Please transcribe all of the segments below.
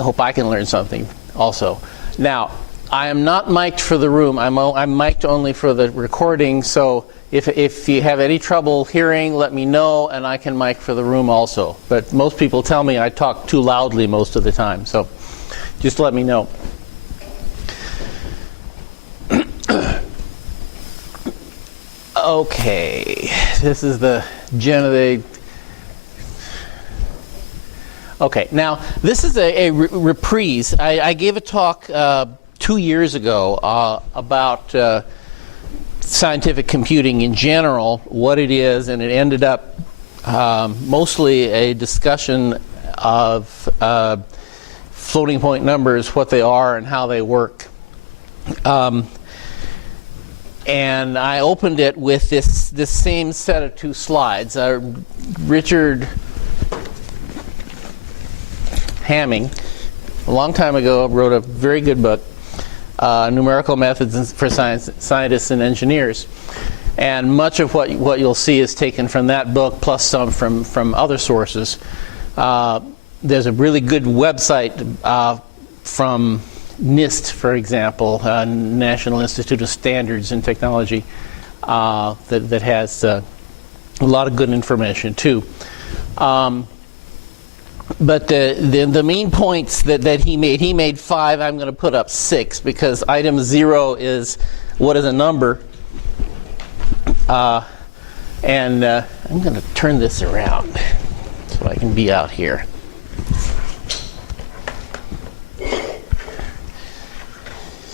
I hope I can learn something also. Now, I am not mic'd for the room. I'm mic'd only for the recording, so if you have any trouble hearing, let me know, and I can mic for the room also. But most people tell me I talk too loudly most of the time, so just let me know. Okay, this is the Okay, now this is a reprise. I gave a talk 2 years ago about scientific computing in general, what it is, and it ended up mostly a discussion of floating point numbers, what they are and how they work. And I opened it with this same set of 2 slides. Richard Hamming, a long time ago, wrote a very good book, Numerical Methods for Scientists and Engineers. And much of what you'll see is taken from that book, plus some from other sources. There's a really good website from NIST, for example, National Institute of Standards and Technology, that has a lot of good information too. But the main points that he made 5. I'm going to put up 6 because item 0 is what is a number, and I'm going to turn this around so I can be out here.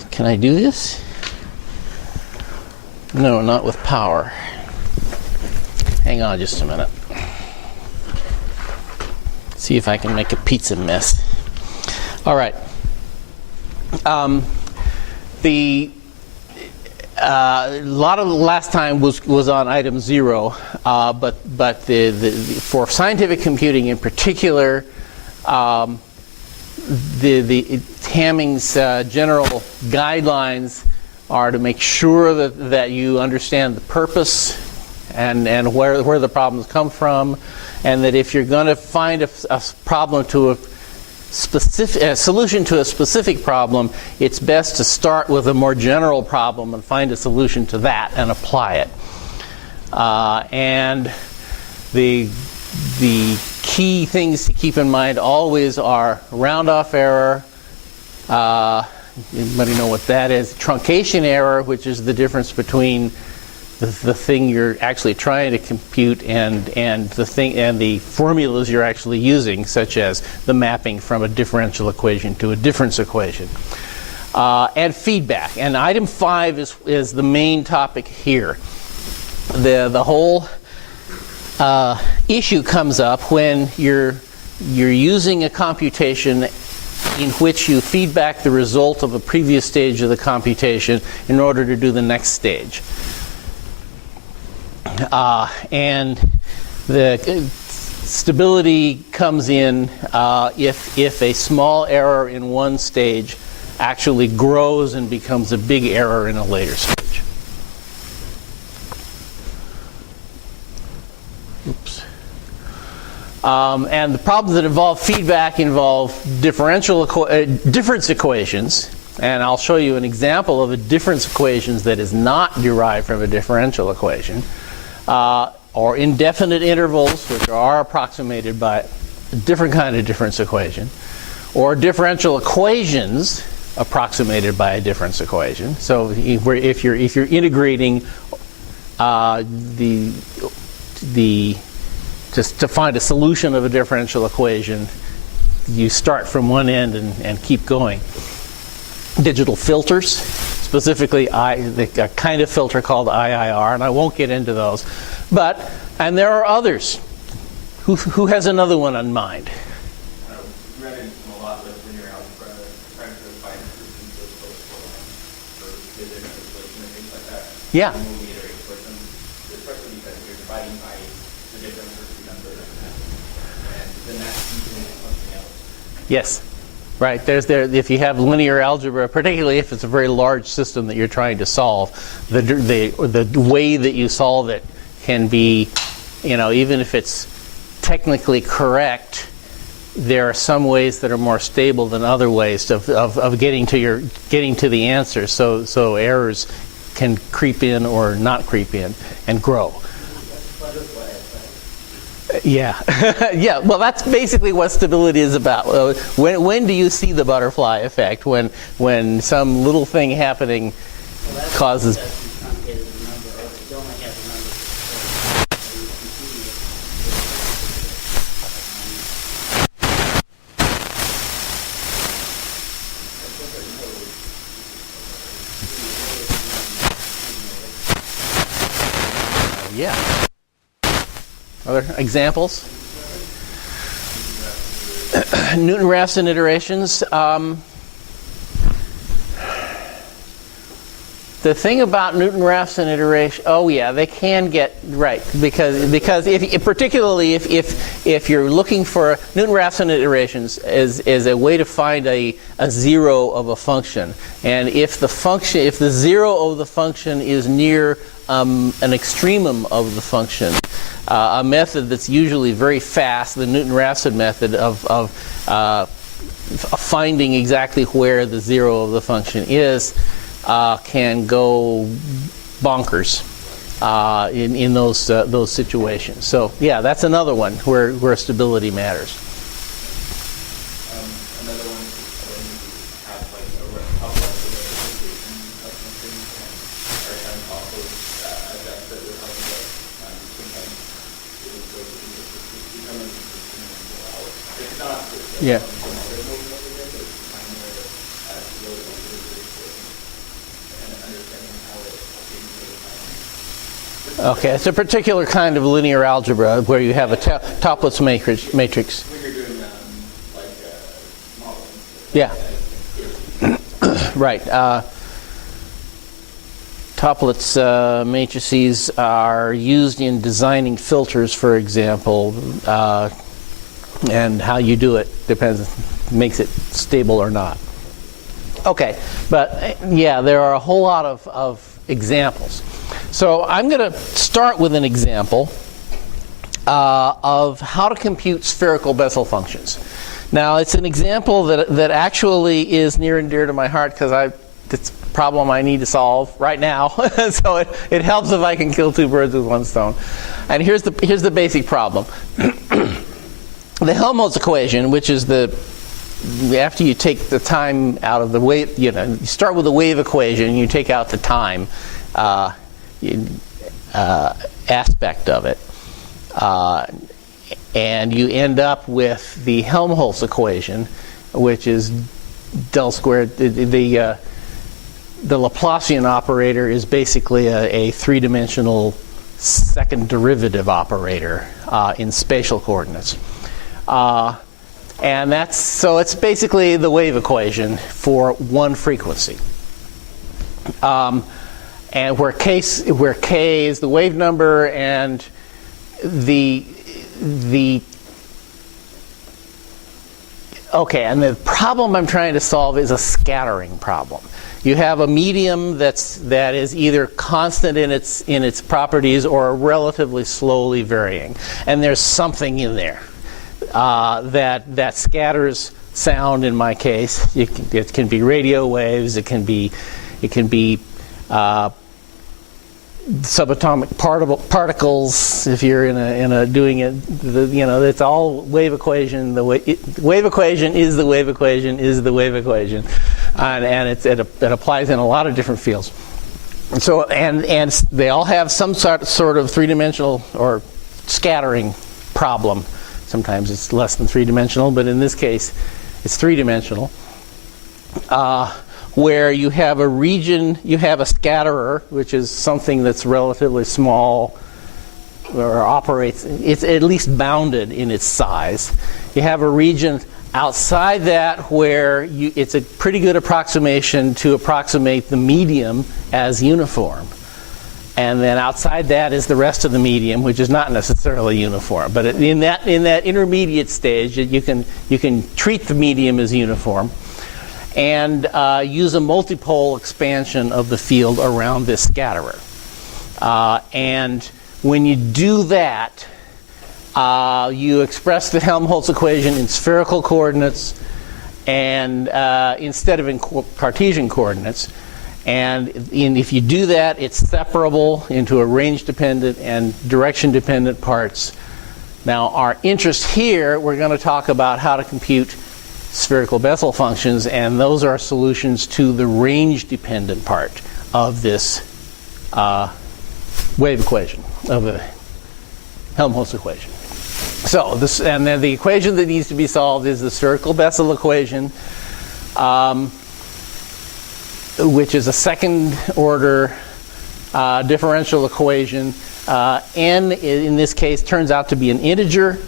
Can I do this? No, not with power. Hang on just a minute. See if I can make a pizza mess. All right. The lot of the last time was on item 0, but for scientific computing in particular, Hamming's general guidelines are to make sure that you understand the purpose and where the problems come from, and that if you're going to find a problem to a solution to a specific problem, it's best to start with a more general problem and find a solution to that and apply it. And the key things to keep in mind always are round-off error. Anybody know what that is? Truncation error, which is the difference between the thing you're actually trying to compute and the formulas you're actually using, such as the mapping from a differential equation to a difference equation, and feedback. And item 5 is the main topic here. The whole issue comes up when you're using a computation in which you feedback the result of a previous stage of the computation in order to do the next stage. And the stability comes in if a small error in one stage actually grows and becomes a big error in a later stage. Oops. And the problems that involve feedback involve difference equations. And I'll show you an example of a difference equation that is not derived from a differential equation. Or indefinite intervals, which are approximated by a different kind of difference equation, or differential equations approximated by a difference equation. So if you're integrating just to find a solution of a differential equation, you start from one end and keep going. Digital filters, specifically a kind of filter called IIR, and I won't get into those. And there are others. Who has another one on mind? We ran into them a lot with linear algebra, trying to find solutions to for physics, inflation, and things like that. Yeah. And when we iterate for them, especially because you're dividing by the difference of two numbers, and then that feeds into something else. Yes. Right. If you have linear algebra, particularly if it's a very large system that you're trying to solve, the way that you solve it can be, even if it's technically correct, there are some ways that are more stable than other ways of getting to the answer. So errors can creep in or not creep in and grow. Yeah, yeah. Well, that's basically what stability is about. When do you see the butterfly effect? When some little thing happening causes. Yeah. Other examples? Newton-Raphson iterations. The thing about Newton-Raphson iteration, oh yeah, they can get right because if particularly if you're looking for Newton-Raphson iterations is a way to find a zero of a function, and if the zero of the function is near an extremum of the function, a method that's usually very fast, the Newton-Raphson method of finding exactly where the zero of the function is, can go bonkers in those situations. So yeah, that's another one where stability matters. Another one has like a representation of something, and our time also adjust that would help you. Sometimes it would go to become an it's not. Yeah. Okay, it's a particular kind of linear algebra where you have a topless matrix. When you're doing modeling. Yeah. Right. Topless matrices are used in designing filters, for example, and how you do it depends, makes it stable or not. Okay, but yeah, there are a whole lot of examples. So I'm going to start with an example of how to compute spherical Bessel functions. Now, it's an example that actually is near and dear to my heart because it's a problem I need to solve right now. So it helps if I can kill two birds with one stone. And here's the basic problem. The Helmholtz equation, which is after you take the time out of the wave, you start with the wave equation, you take out the time aspect of it, and you end up with the Helmholtz equation, which is del squared. The Laplacian operator is basically a three-dimensional second derivative operator in spatial coordinates. And it's basically the wave equation for one frequency. And where k is the wave number, and the problem I'm trying to solve is a scattering problem. You have a medium that is either constant in its properties or relatively slowly varying, and there's something in there that scatters sound. In my case, it can be radio waves. It can be subatomic particles. If you're doing it, it's all wave equation. Wave equation is the wave equation is the wave equation, and it applies in a lot of different fields. So and they all have some sort of three-dimensional or scattering problem. Sometimes it's less than three-dimensional, but in this case, it's three-dimensional. Where you have a region, you have a scatterer, which is something that's relatively small or operates, it's at least bounded in its size. You have a region outside that where it's a pretty good approximation to approximate the medium as uniform. And then outside that is the rest of the medium, which is not necessarily uniform. But in that intermediate stage, you can treat the medium as uniform and use a multipole expansion of the field around this scatterer. And when you do that, You express the Helmholtz equation in spherical coordinates and instead of in Cartesian coordinates. And if you do that, it's separable into a range-dependent and direction-dependent parts. Now, our interest here, we're going to talk about how to compute spherical Bessel functions, and those are solutions to the range-dependent part of this wave equation, of the Helmholtz equation. So, and then the equation that needs to be solved is the spherical Bessel equation, which is a second-order differential equation. N, in this case, turns out to be an integer,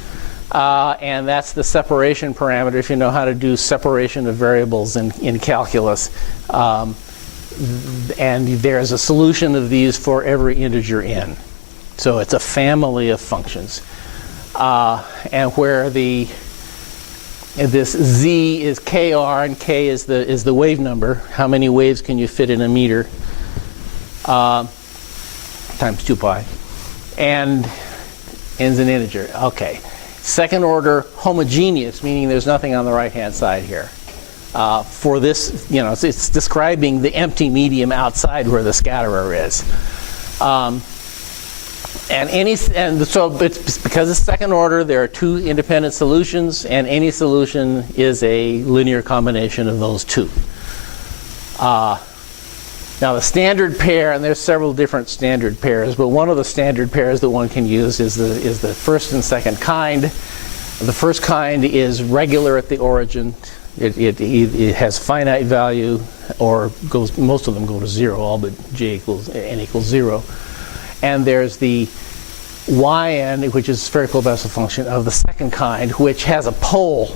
and that's the separation parameter, if you know how to do separation of variables in calculus. And there's a solution of these for every integer n. So it's a family of functions. And where this z is kr, and k is the wave number. How many waves can you fit in a meter? Times 2 pi. And n's an integer. Okay. Second order homogeneous, meaning there's nothing on the right-hand side here. For this, it's describing the empty medium outside where the scatterer is. And so it's because it's second order, there are two independent solutions, and any solution is a linear combination of those two. Now the standard pair, and there's several different standard pairs, but one of the standard pairs that one can use is the first and second kind. The first kind is regular at the origin. It has finite value, or most of them go to 0, all but n equals 0. And there's the yn, which is a spherical Bessel function of the second kind, which has a pole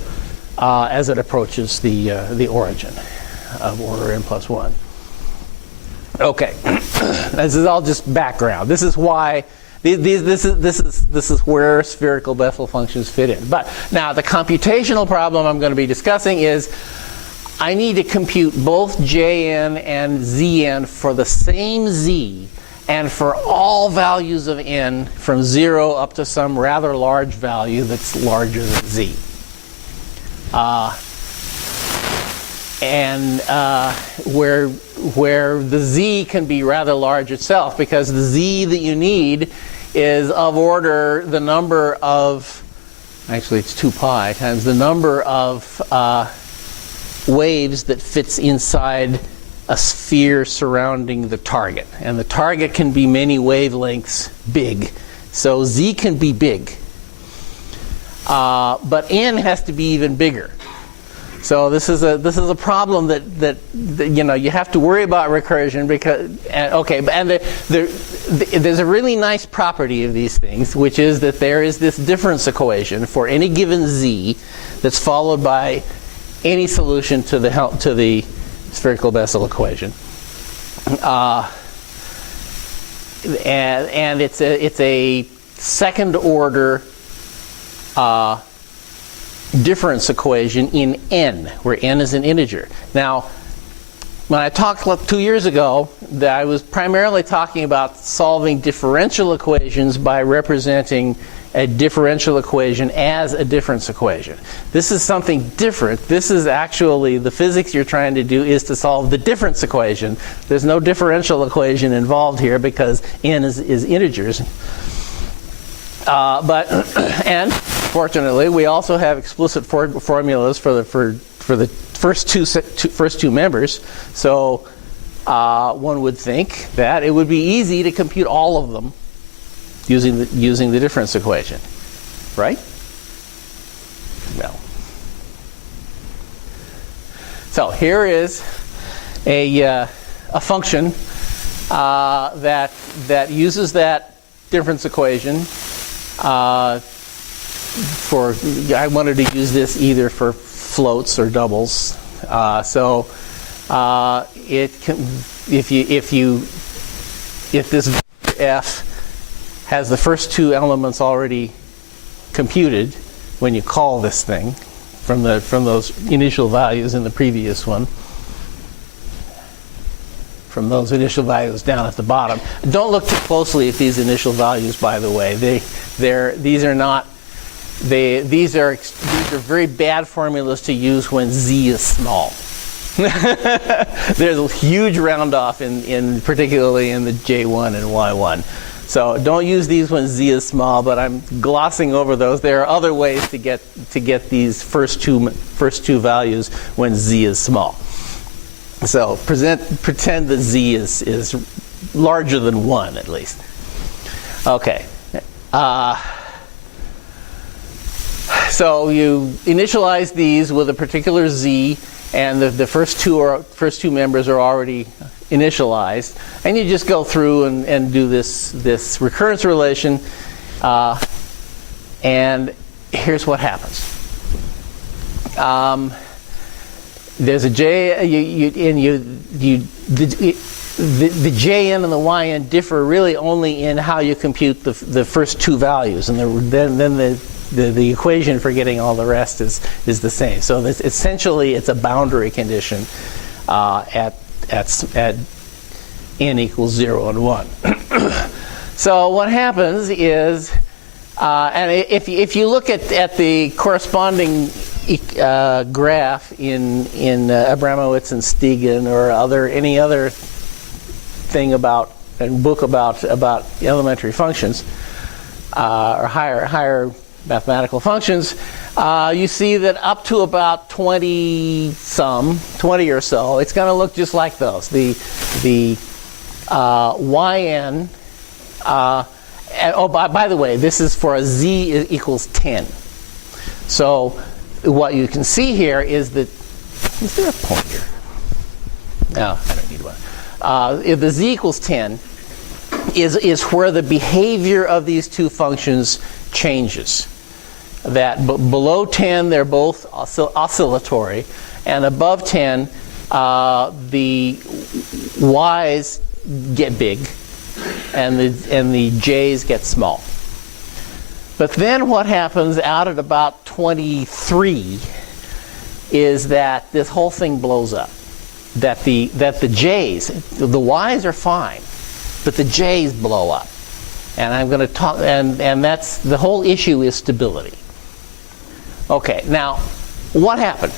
as it approaches the origin of order n plus 1. Okay, this is all just background. This is why this is where spherical Bessel functions fit in. But now the computational problem I'm going to be discussing is I need to compute both jn and zn for the same z, and for all values of n from 0 up to some rather large value that's larger than z. Where the z can be rather large itself, because the z that you need is of order the number of, actually it's 2 pi times the number of waves that fits inside a sphere surrounding the target. And the target can be many wavelengths big. So z can be big. But n has to be even bigger. So this is a problem that you have to worry about recursion, because there's a really nice property of these things, which is that there is this difference equation for any given z that's followed by any solution to the spherical Bessel equation, and it's a second order difference equation in n, where n is an integer. Now, when I talked 2 years ago, that I was primarily talking about solving differential equations by representing a differential equation as a difference equation. This is something different. This is actually the physics you're trying to do is to solve the difference equation. There's no differential equation involved here because n is integers. And fortunately, we also have explicit formulas for the first two members. So one would think that it would be easy to compute all of them using the difference equation, right? Well, so here is a function that uses that difference equation. I wanted to use this either for floats or doubles. It can, if this f has the first two elements already computed when you call this thing from those initial values in the previous one, from those initial values down at the bottom. Don't look too closely at these initial values, by the way. These are not these are very bad formulas to use when z is small. There's a huge round off particularly in the J1 and Y1. So don't use these when z is small, but I'm glossing over those. There are other ways to get these first two values when z is small. So pretend that z is larger than 1 at least. Okay. So you initialize these with a particular z, and the first two members are already initialized, and you just go through and do this recurrence relation, and here's what happens. There's a j, the jn and the yn differ really only in how you compute the first two values, and then the equation for getting all the rest is the same. So essentially it's a boundary condition at n equals 0 and 1. So what happens is, and if you look at the corresponding graph in Abramowitz and Stegan or any other thing book about elementary functions or higher mathematical functions, you see that up to about 20 or so, it's going to look just like those. The yn, by the way, this is for a z equals 10. So what you can see here is that, is there a pointer? No, I don't need one. If the z equals 10 is where the behavior of these two functions changes. That below 10 they're both oscillatory, and above 10 the y's get big and the j's get small. But then what happens out at about 23 is that this whole thing blows up. That the j's, the y's are fine, but the j's blow up. And I'm going to talk, and that's the whole issue is stability. Okay, now what happened?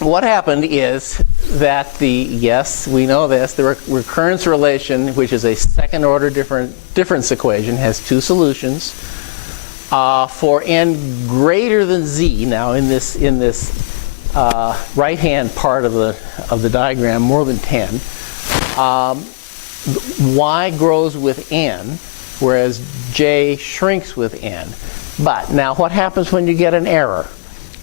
What happened is that yes, we know this, the recurrence relation, which is a second order difference equation, has two solutions. For n greater than z, now in this right hand part of the diagram, more than 10, y grows with n, whereas j shrinks with n. But now what happens when you get an error?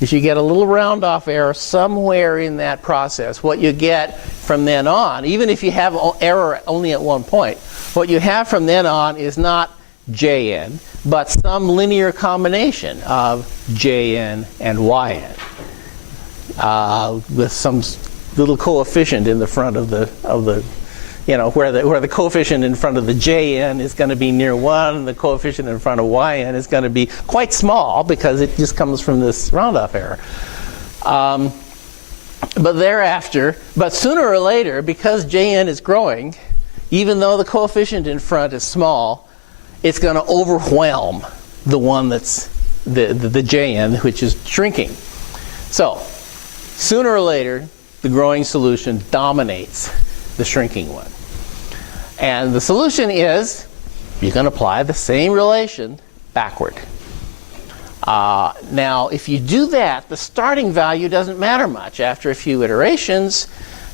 Is you get a little round off error somewhere in that process. What you get from then on, even if you have error only at one point, what you have from then on is not jn, but some linear combination of jn and yn, with some little coefficient in the front of the where the coefficient in front of the jn is going to be near 1, and the coefficient in front of yn is going to be quite small because it just comes from this round-off error. But sooner or later, because jn is growing, even though the coefficient in front is small, it's going to overwhelm the one that's the jn, which is shrinking. So sooner or later, the growing solution dominates the shrinking one. And the solution is you can apply the same relation backward. Now, if you do that, the starting value doesn't matter much after a few iterations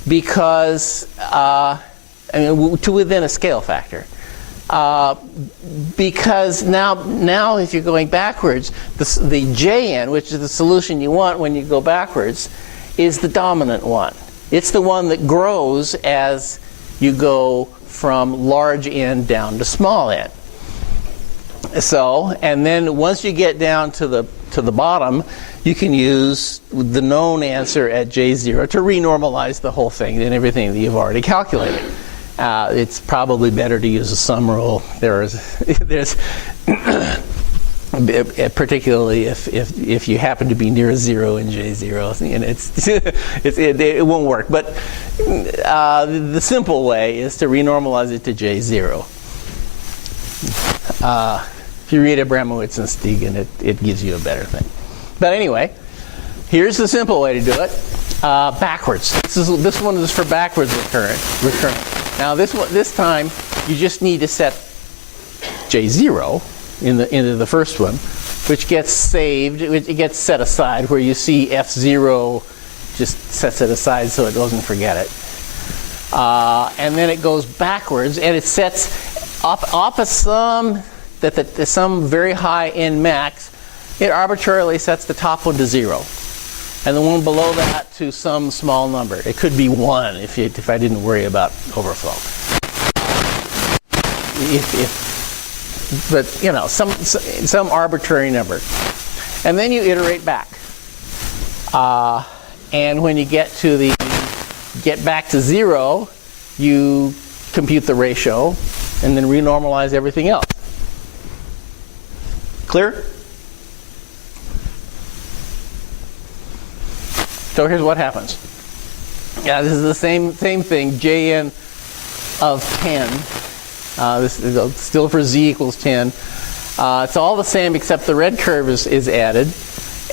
because, to within a scale factor. Because now if you're going backwards, the jn, which is the solution you want when you go backwards, is the dominant one. It's the one that grows as you go from large n down to small n. So, and then once you get down to the bottom, you can use the known answer at J0 to renormalize the whole thing and everything that you've already calculated. It's probably better to use a sum rule. There's particularly if you happen to be near 0 in J0, and it won't work. But the simple way is to renormalize it to J0. If you read Abramowitz and Stegen, it gives you a better thing. But anyway, here's the simple way to do it. Backwards. This one is for backwards recurrence. Now this time you just need to set J0 into the first one, which gets saved. It gets set aside where you see F0 just sets it aside so it doesn't forget it. And then it goes backwards and it sets off of some very high n max. It arbitrarily sets the top one to 0. And the one below that to some small number. It could be 1 if I didn't worry about overflow. But you know, some arbitrary number. And then you iterate back. And when you get back to 0, you compute the ratio and then renormalize everything else. Clear? So here's what happens. Yeah, this is the same thing, Jn of 10. This is still for z equals 10. It's all the same except the red curve is added,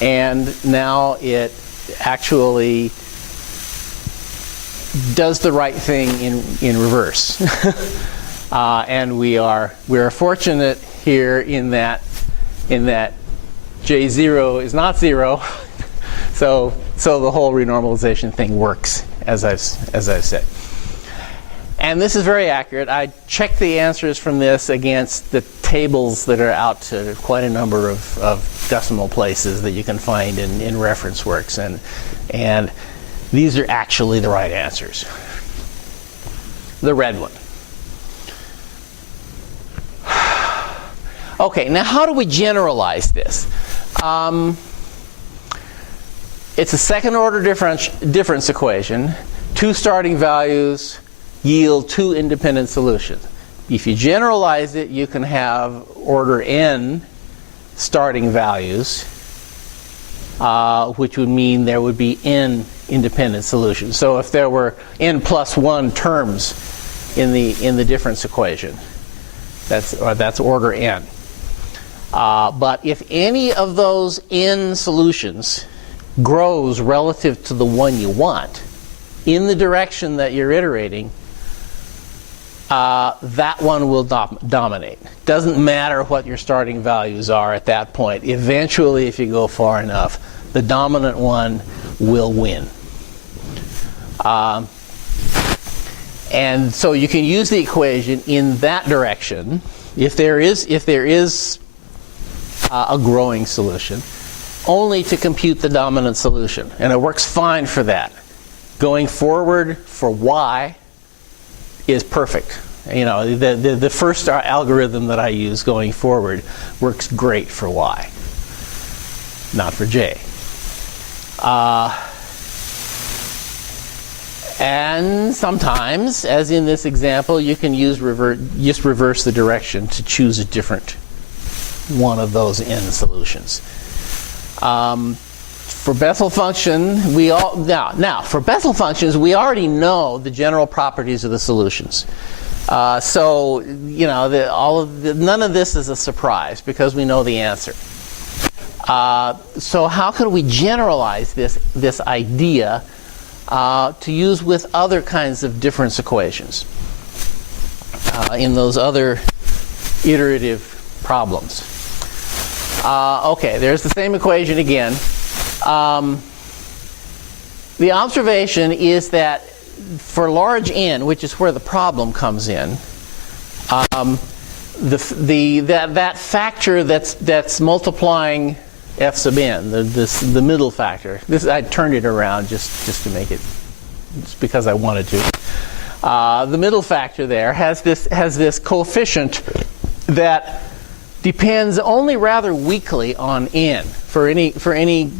and now it actually does the right thing in reverse. And we are fortunate here in that J0 is not 0. So the whole renormalization thing works, as I've said. And this is very accurate. I checked the answers from this against the tables that are out to quite a number of decimal places that you can find in reference works. And these are actually the right answers. The red one. Okay, now how do we generalize this? It's a second order difference equation. 2 starting values yield 2 independent solutions. If you generalize it, you can have order n starting values, which would mean there would be n independent solutions. So if there were n plus 1 terms in the difference equation, that's order n. But if any of those n solutions grows relative to the one you want in the direction that you're iterating, that one will dominate. Doesn't matter what your starting values are at that point. Eventually, if you go far enough, the dominant one will win. And so you can use the equation in that direction if there is a growing solution, only to compute the dominant solution. And it works fine for that. Going forward for y is perfect. You know, the first algorithm that I use going forward works great for y, not for j. And sometimes, as in this example, you can use just reverse the direction to choose a different one of those n solutions. For Bessel function, now for Bessel functions, we already know the general properties of the solutions. So you know, none of this is a surprise because we know the answer. So how can we generalize this idea to use with other kinds of difference equations in those other iterative problems? Okay, there's the same equation again. The observation is that for large n, which is where the problem comes in, that factor that's multiplying f sub n, the middle factor. I turned it around just to make it, just because I wanted to. The middle factor there has this coefficient that depends only rather weakly on n. For any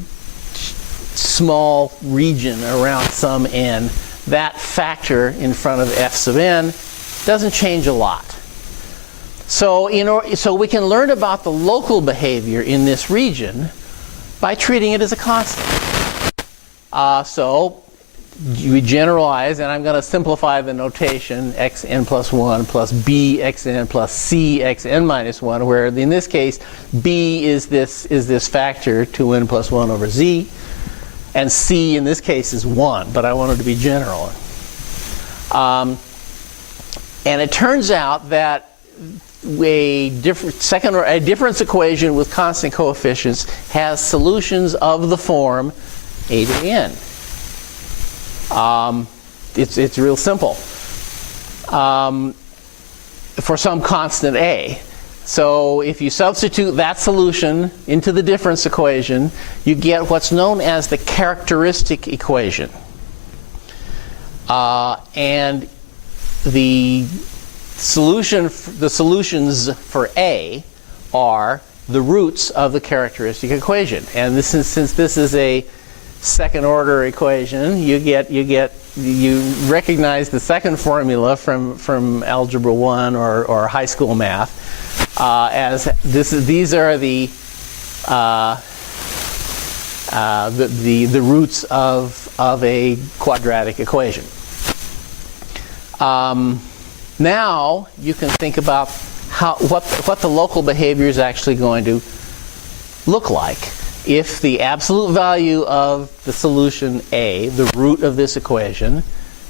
small region around some n, that factor in front of f sub n doesn't change a lot. So we can learn about the local behavior in this region by treating it as a constant. So we generalize, and I'm going to simplify the notation xn plus 1 plus b xn plus c xn minus 1, where in this case b is this factor 2n plus 1 over z, and c in this case is 1, but I wanted to be general. And it turns out that a difference equation with constant coefficients has solutions of the form a to n. It's real simple for some constant a. So if you substitute that solution into the difference equation, you get what's known as the characteristic equation. And the solutions for a are the roots of the characteristic equation. And since this is a second order equation, you recognize the second formula from algebra 1 or high school math as these are the roots of a quadratic equation. Now you can think about what the local behavior is actually going to look like. If the absolute value of the solution a, the root of this equation,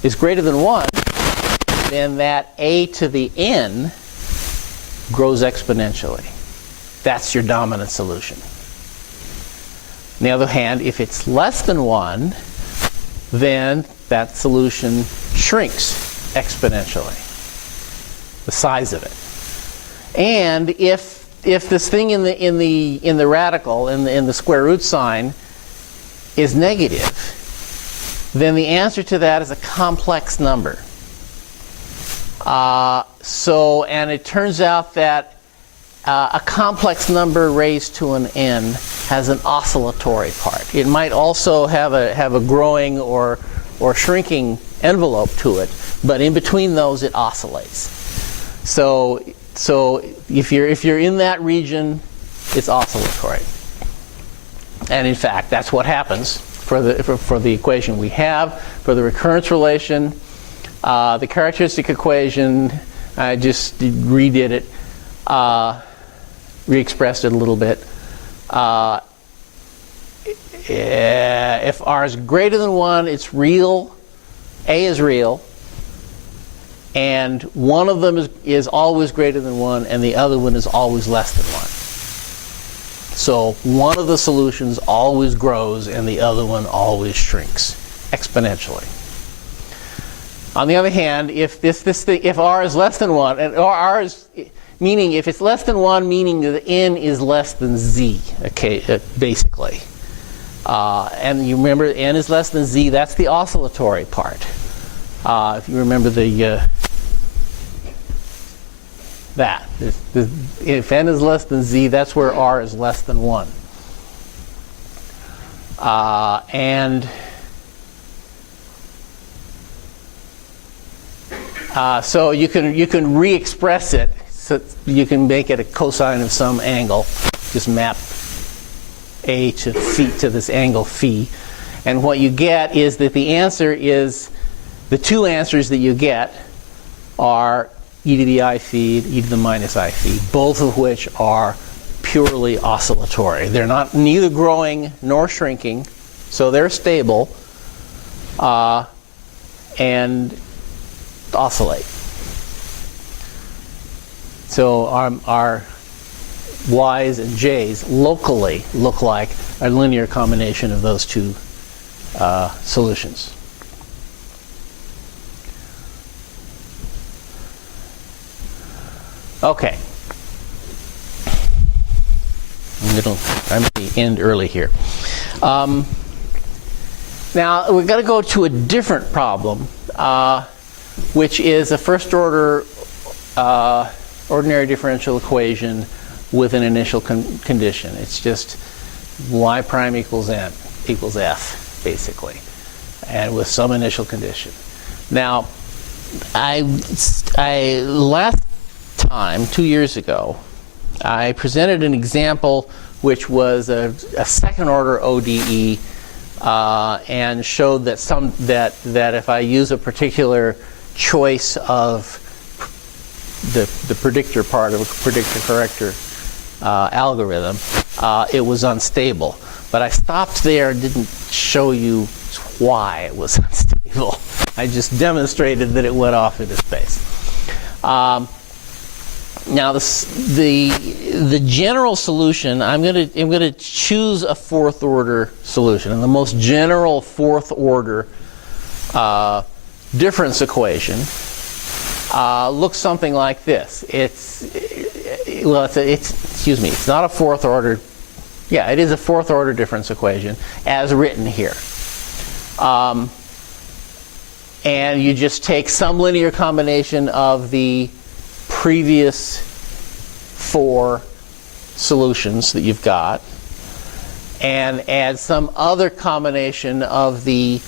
is greater than 1, then that a to the n grows exponentially. That's your dominant solution. On the other hand, if it's less than 1, then that solution shrinks exponentially, the size of it. And if this thing in the radical, in the square root sign, is negative, then the answer to that is a complex number. And it turns out that a complex number raised to an n has an oscillatory part. It might also have a growing or shrinking envelope to it, but in between those it oscillates. So if you're in that region, it's oscillatory. And in fact, that's what happens for the equation we have. For the recurrence relation, the characteristic equation, I just redid it, re-expressed it a little bit. If r is greater than 1, it's real. A is real. And one of them is always greater than 1, and the other one is always less than 1. So one of the solutions always grows, and the other one always shrinks exponentially. On the other hand, if r is less than 1, and r is meaning if it's less than 1, meaning that n is less than z, okay, basically. And you remember n is less than z, that's the oscillatory part. If you remember if n is less than z, that's where r is less than 1. So you can re-express it. So you can make it a cosine of some angle. Just map a to phi to this angle phi, and what you get is that the answer is the two answers that you get are e to the I phi, e to the minus I phi, both of which are purely oscillatory. They're neither growing nor shrinking, so they're stable and oscillate. So our y's and j's locally look like a linear combination of those two solutions. Okay. I'm at the end early here. Now we're going to go to a different problem, which is a first order ordinary differential equation with an initial condition. It's just y prime equals n equals f, basically, and with some initial condition. Now, last time, 2 years ago, I presented an example which was a second order ODE and showed that that if I use a particular choice of the predictor part of a predictor corrector algorithm, it was unstable. But I stopped there and didn't show you why it was unstable. I just demonstrated that it went off into space. Now the general solution, I'm going to choose a fourth order solution, and the most general fourth order difference equation looks something like this. It's not a fourth order. Yeah, it is a fourth order difference equation as written here. And you just take some linear combination of the previous 4 solutions that you've got and add some other combination of the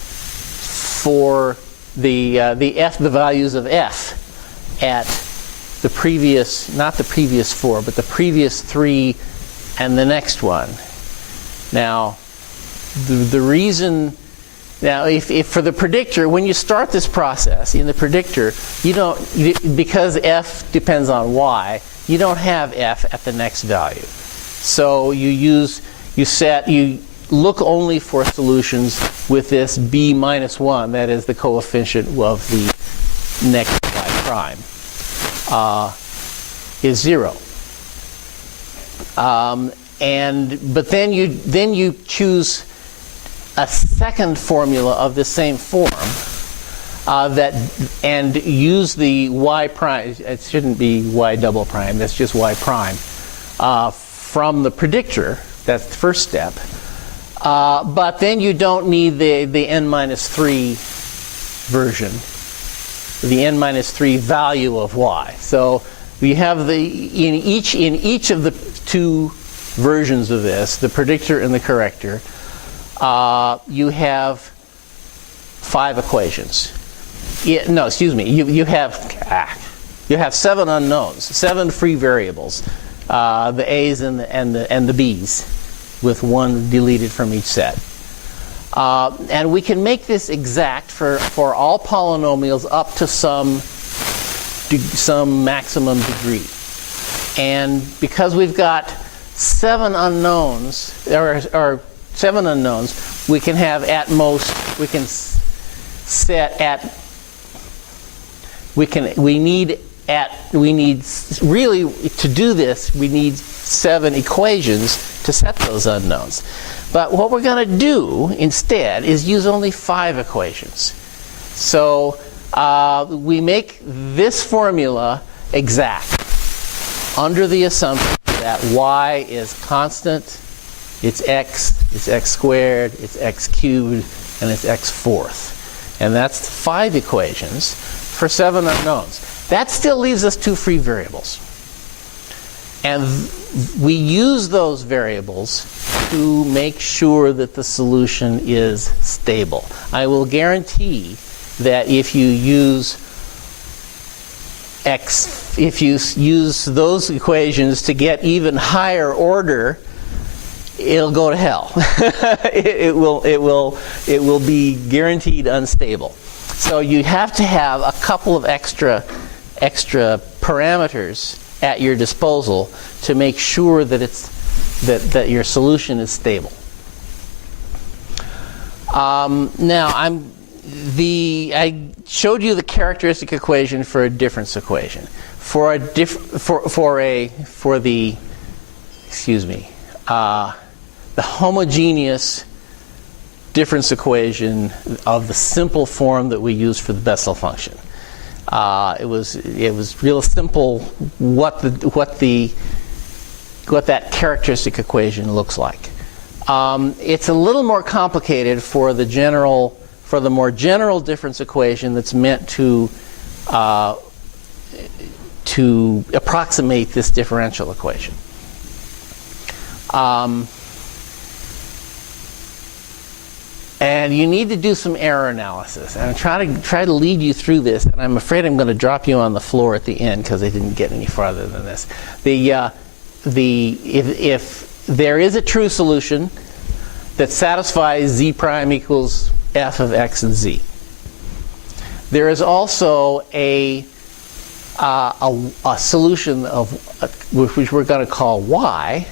values of f at the previous, not the previous 4, but the previous 3 and the next one. Now, the reason, now if for the predictor, when you start this process in the predictor, because f depends on y, you don't have f at the next value. So you look only for solutions with this b minus 1, that is the coefficient of the next y prime, is 0. But then you choose a second formula of the same form and use the y prime. It shouldn't be y double prime. That's just y prime from the predictor. That's the first step. But then you don't need the n minus 3 version, the n minus 3 value of y. So we have in each of the 2 versions of this, the predictor and the corrector, you have 5 equations. You have 7 unknowns, 7 free variables, the a's and the b's, with 1 deleted from each set. And we can make this exact for all polynomials up to some maximum degree. And because we've got 7 unknowns, or 7 unknowns, we can have at most, we need really, to do this, we need 7 equations to set those unknowns. But what we're going to do instead is use only 5 equations. So we make this formula exact under the assumption that y is constant, it's x squared, it's x cubed, and it's x fourth. And that's 5 equations for 7 unknowns. That still leaves us 2 free variables. And we use those variables to make sure that the solution is stable. I will guarantee that if you use those equations to get even higher order, it'll go to hell. it will be guaranteed unstable. So you have to have a couple of extra parameters at your disposal to make sure that that your solution is stable. Now I showed you the characteristic equation for a difference equation. For the homogeneous difference equation of the simple form that we use for the Bessel function. It was real simple what that characteristic equation looks like. It's a little more complicated for the more general difference equation that's meant to approximate this differential equation. And you need to do some error analysis. And I'm try to lead you through this, and I'm afraid I'm going to drop you on the floor at the end because I didn't get any farther than this. If there is a true solution, that satisfies z prime equals f of x and z. There is also a solution of which we're going to call y,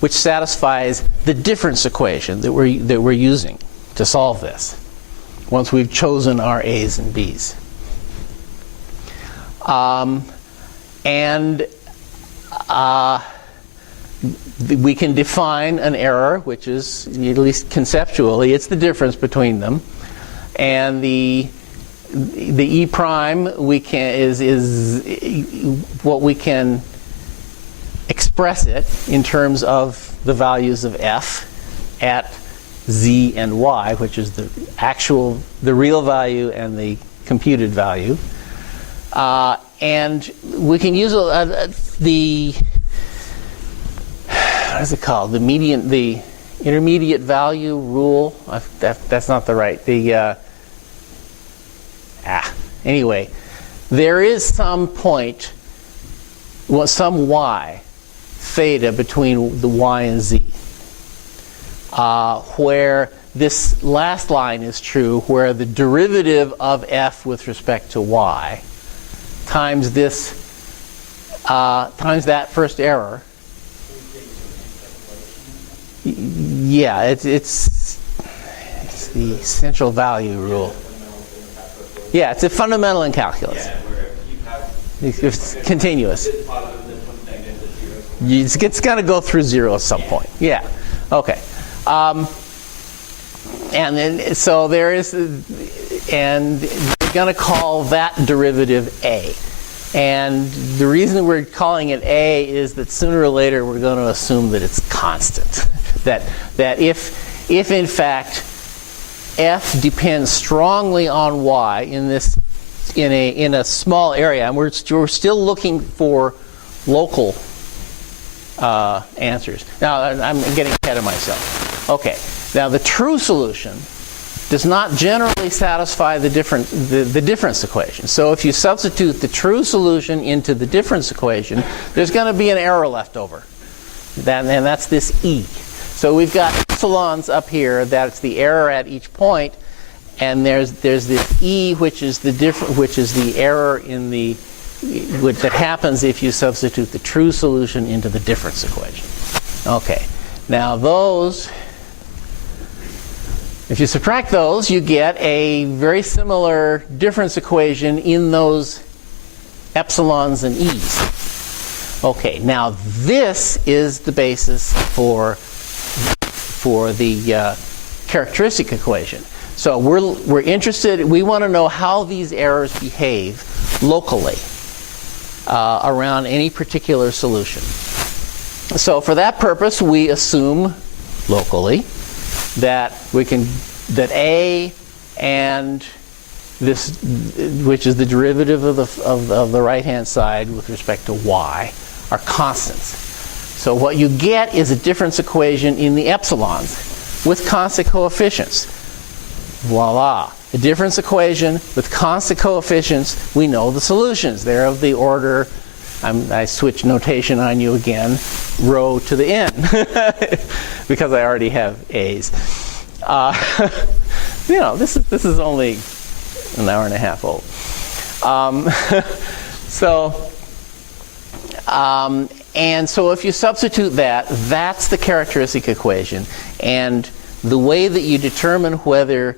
which satisfies the difference equation that we're using to solve this, once we've chosen our a's and b's. We can define an error, which is, at least conceptually, it's the difference between them, and the e prime is what we can express it in terms of the values of f at z and y, which is the real value and the computed value. And we can use the what is it called? The intermediate value rule. That's not the right. Anyway, there is some point, some y, theta between the y and z, where this last line is true, where the derivative of f with respect to y times this times that first error. Yeah, it's the essential value rule. Yeah, it's a fundamental in calculus. Yeah, where you have It's continuous. this positive, this one negative, this zero. It's got to go through zero at some point. Yeah. Okay. And then so there is, and we're going to call that derivative a. And the reason we're calling it a is that sooner or later we're going to assume that it's constant. that if in fact f depends strongly on y in a small area, and we're still looking for local answers. Now I'm getting ahead of myself. Okay. Now the true solution does not generally satisfy the difference equation. So if you substitute the true solution into the difference equation, there's going to be an error left over. And that's this e. So we've got epsilons up here, that's the error at each point, and there's this e, which is the error in that happens if you substitute the true solution into the difference equation. Okay. Now if you subtract those, you get a very similar difference equation in those epsilons and e's. Okay, now this is the basis for the characteristic equation. So we're interested. We want to know how these errors behave locally around any particular solution. So for that purpose, we assume locally that a and this, which is the derivative of the right-hand side with respect to y, are constants. So what you get is a difference equation in the epsilons with constant coefficients. Voila. A difference equation with constant coefficients. We know the solutions. They're of the order, I switch notation on you again, rho to the n, because I already have a's. This is only an hour and a half old. And so if you substitute that, that's the characteristic equation. And the way that you determine whether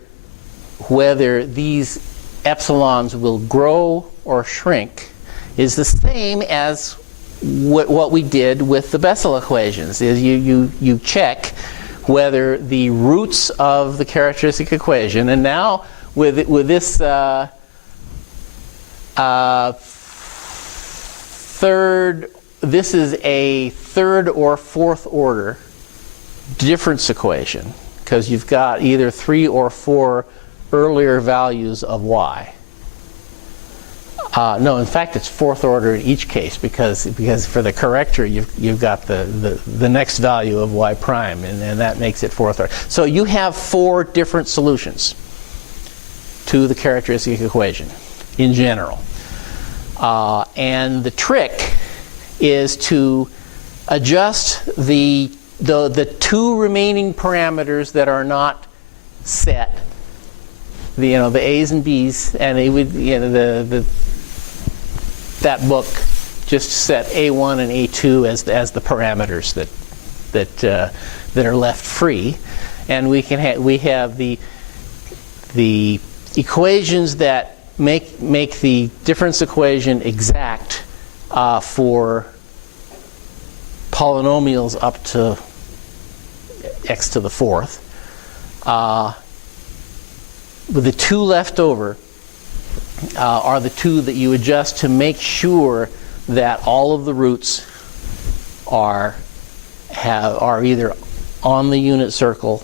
these epsilons will grow or shrink is the same as what we did with the Bessel equations. Is you check whether the roots of the characteristic equation, and now with this this is a third or fourth order difference equation, because you've got either 3 or 4 earlier values of y. No, in fact, it's fourth order in each case, because for the corrector you've got the next value of y prime, and that makes it fourth order. So you have 4 different solutions to the characteristic equation in general, and the trick is to adjust the the two remaining parameters that are not set, the A's and B's, and it would that book just set A1 and A2 as the parameters that are left free, and we have the equations that make the difference equation exact for polynomials up to x to the fourth. With the two left over are the two that you adjust to make sure that all of the roots are either on the unit circle,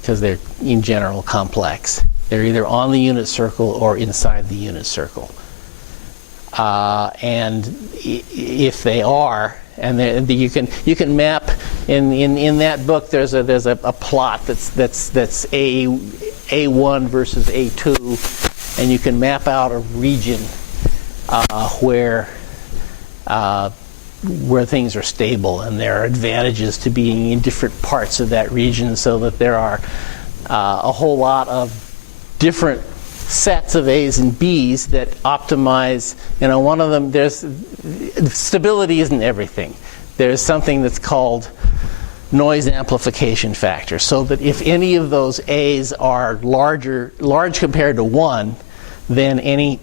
because they're in general complex. They're either on the unit circle or inside the unit circle. And if they are, and you can map in that book. There's a plot that's A1 versus A2, and you can map out a region where things are stable, and there are advantages to being in different parts of that region, so that there are a whole lot of different sets of A's and B's that optimize. One of them, stability isn't everything. There's something that's called noise amplification factor, so that if any of those A's are large compared to 1, then even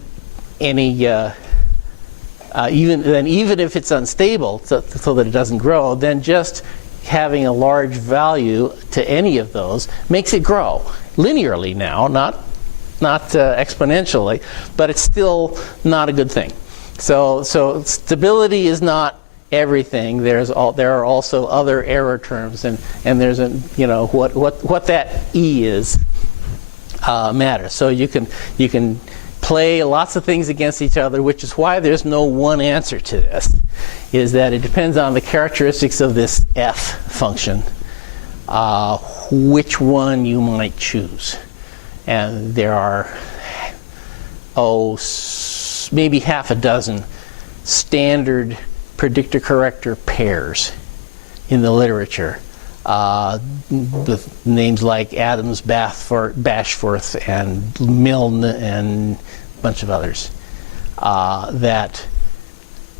if it's unstable, so that it doesn't grow, then just having a large value to any of those makes it grow linearly now, not exponentially, but it's still not a good thing. So stability is not everything. There are also other error terms, and there's what that E is matters. So you can play lots of things against each other, which is why there's no one answer to this. Is that it depends on the characteristics of this F function, which one you might choose. And there are, maybe half a dozen standard predictor-corrector pairs in the literature, with names like Adams, Bashforth, and Milne, and a bunch of others, that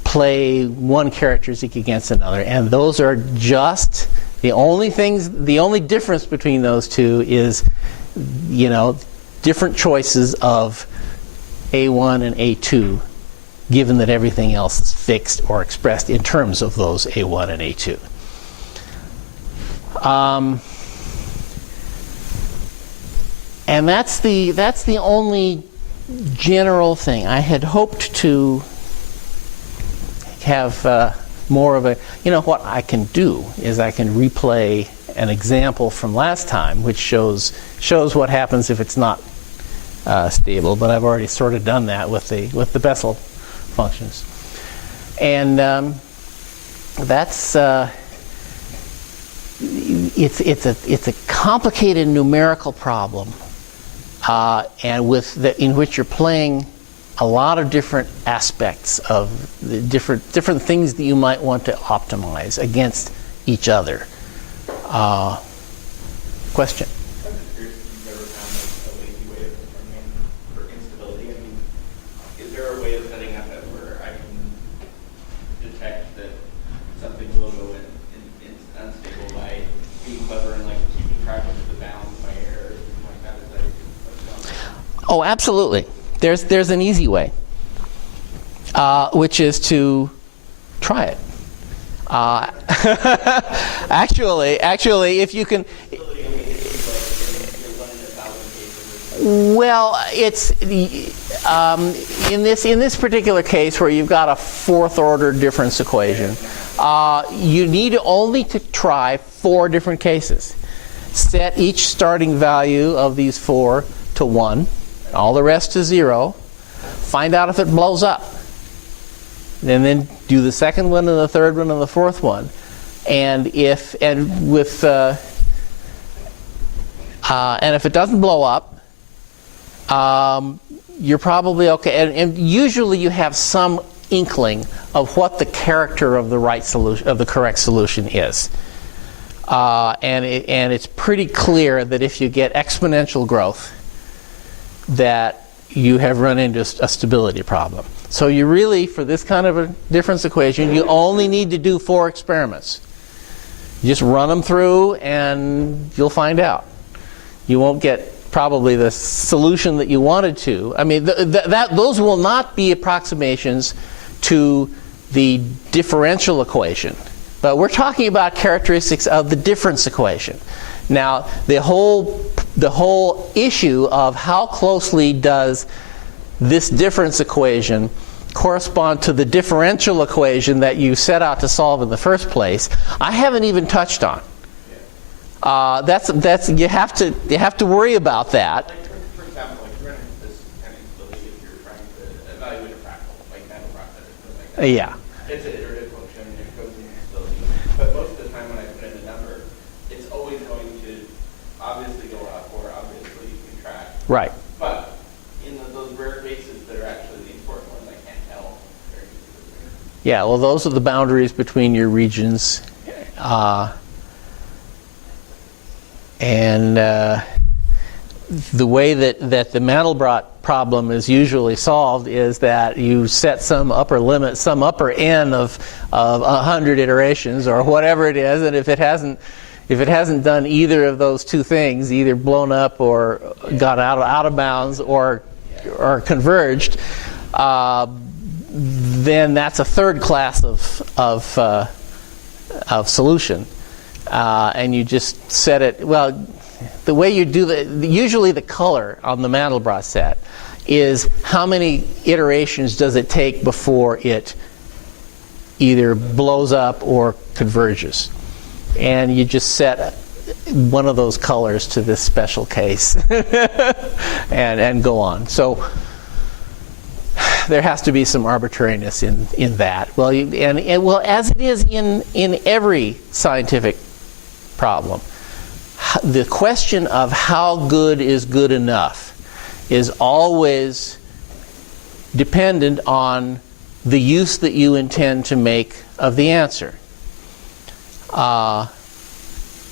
play one characteristic against another. And those are just the only difference between those two is different choices of A1 and A2, given that everything else is fixed or expressed in terms of those A1 and A2. And that's the only general thing. I had hoped to have more of a, what I can do is I can replay an example from last time, which shows what happens if it's not stable. But I've already sort of done that with the Bessel functions, and that's it's a complicated numerical problem, and in which you're playing a lot of different aspects of the different things that you might want to optimize against each other. Question? I'm just curious if you've ever found a lazy way of determining for instability. I mean, is there a way of setting up that where I can detect that something will go in unstable by being clever and keeping track of the bounds by errors and like that? Is that Oh, absolutely. There's an easy way, which is to try it. Actually, if you can. Well, it's in this particular case where you've got a fourth-order difference equation. You need only to try 4 different cases. Set each starting value of these 4 to 1, all the rest to 0. Find out if it blows up. And then do the second one and the third one and the fourth one. And if it doesn't blow up, you're probably okay. And usually you have some inkling of what the character of the correct solution is. and it's pretty clear that if you get exponential growth, that you have run into a stability problem. So you really, for this kind of a difference equation, you only need to do 4 experiments. You just run them through and you'll find out. You won't get probably the solution that you wanted to. I mean, those will not be approximations to the differential equation. But we're talking about characteristics of the difference equation. Now, the whole issue of how closely does this difference equation correspond to the differential equation that you set out to solve in the first place, I haven't even touched on. You have to worry about that. Like for example, like you're running this kind of instability if you're trying to evaluate a fractal, like Mandelbrot or something like that. Yeah. It's an iterative function and it goes into instability. But most of the time when I put in a number, it's always going to obviously go up or obviously contract. Right. But in those rare cases that are actually the important ones, I can't tell very easily. Yeah, well, those are the boundaries between your regions. And the way that the Mandelbrot problem is usually solved is that you set some upper limit, some upper n of 100 iterations or whatever it is, and if it hasn't done either of those two things, either blown up or got out of bounds or converged, then that's a third class of solution. And you just set it, well, the way you do usually the color on the Mandelbrot set is how many iterations does it take before it either blows up or converges. And you just set one of those colors to this special case and go on. So there has to be some arbitrariness in that. Well, well, as it is in every scientific problem, the question of how good is good enough is always dependent on the use that you intend to make of the answer.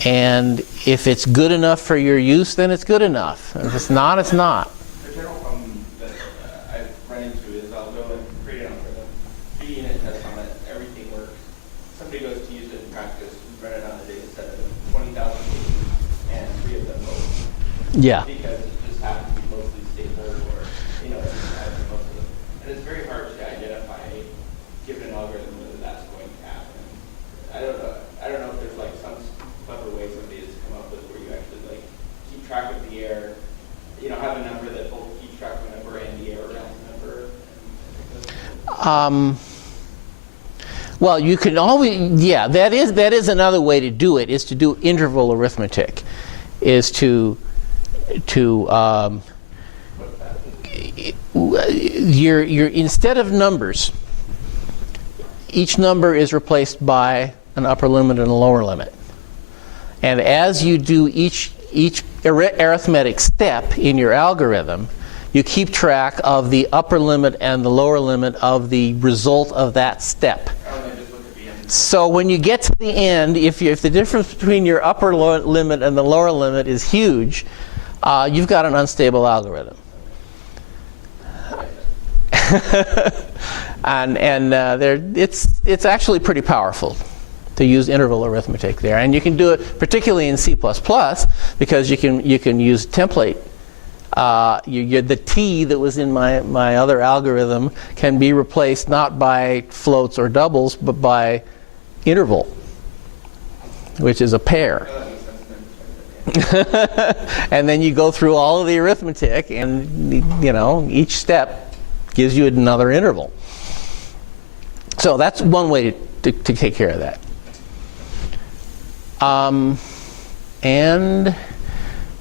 And if it's good enough for your use, then it's good enough. If it's not, it's not. The general problem that I've run into is I'll go and create an algorithm, 3 unit test on it, everything works. Somebody goes to use it in practice, run it on a data set of 20,000 cases, and 3 of them both. Yeah. Because it just happens to be mostly stable, or it just happens most of them. And it's very hard to identify, given an algorithm, whether that's going to happen. I don't know if there's like some clever way somebody has come up with where you actually like keep track of the error, have a number that both keeps track of a number and the error around the number. Well, you can always, yeah, that is another way to do it, is to do interval arithmetic, is to you're instead of numbers, each number is replaced by an upper limit and a lower limit. And as you do each arithmetic step in your algorithm, you keep track of the upper limit and the lower limit of the result of that step. So when you get to the end, if the difference between your upper limit and the lower limit is huge, you've got an unstable algorithm. It's actually pretty powerful to use interval arithmetic there, and you can do it particularly in C++ because you can use template. The t that was in my other algorithm can be replaced not by floats or doubles, but by interval, which is a pair. And then you go through all of the arithmetic, and each step gives you another interval. So that's one way to take care of that.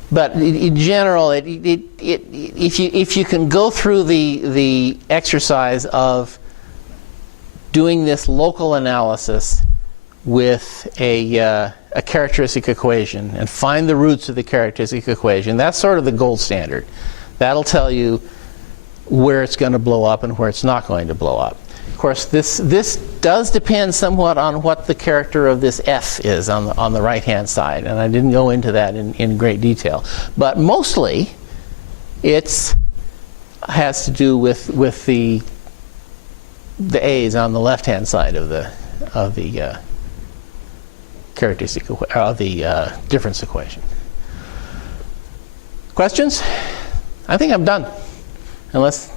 But in general, if you can go through the exercise of doing this local analysis with a characteristic equation and find the roots of the characteristic equation, that's sort of the gold standard. That'll tell you where it's going to blow up and where it's not going to blow up. Of course, this does depend somewhat on what the character of this f is on the right-hand side, and I didn't go into that in great detail. But mostly, it has to do with the a's on the left-hand side of the characteristic of the difference equation. Questions? I think I'm done. Unless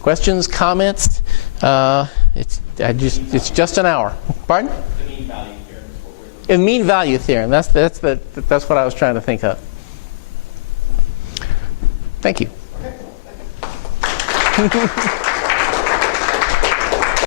questions, comments. It's just an hour. Pardon? The mean value theorem is what we're looking The mean value theorem. That's what I was trying to think of. Thank you. at. Okay.